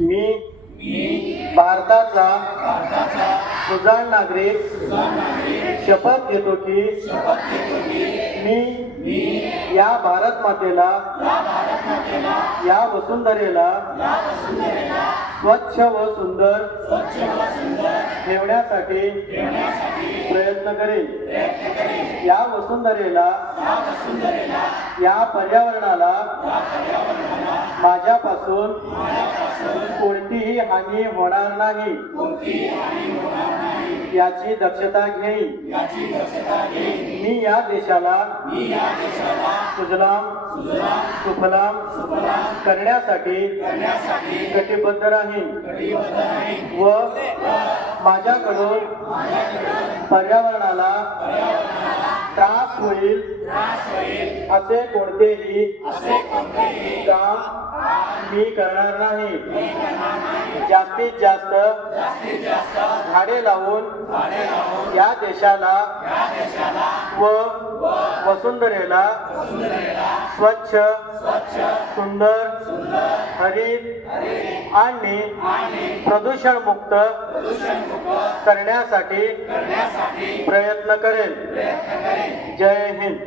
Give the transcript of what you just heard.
मी भारताचा सुजाण नागरिक शपथ घेतो की मी या भारत मातेला या वसुंधरेला स्वच्छ व सुंदर ठेवण्यासाठी प्रयत्न करेन. या वसुंधरेला या पर्यावरणाला माझ्यापासून कोणतीही हानी होणार नाही. याची दक्षता घेईन. मी या देशाला सुजलाम सुफलाम करण्यासाठी कटिबद्ध राहीन. व माझ्याकडून पर्यावरणाला त्रास होईल. असे कोणतेही काम मी करणार नाही. जास्तीत जास्त झाडे लावून या देशाला व वसुंधरेला स्वच्छ सुंदर हरित आणि प्रदूषण मुक्त करण्यासाठी प्रयत्न करेल जय हिंद.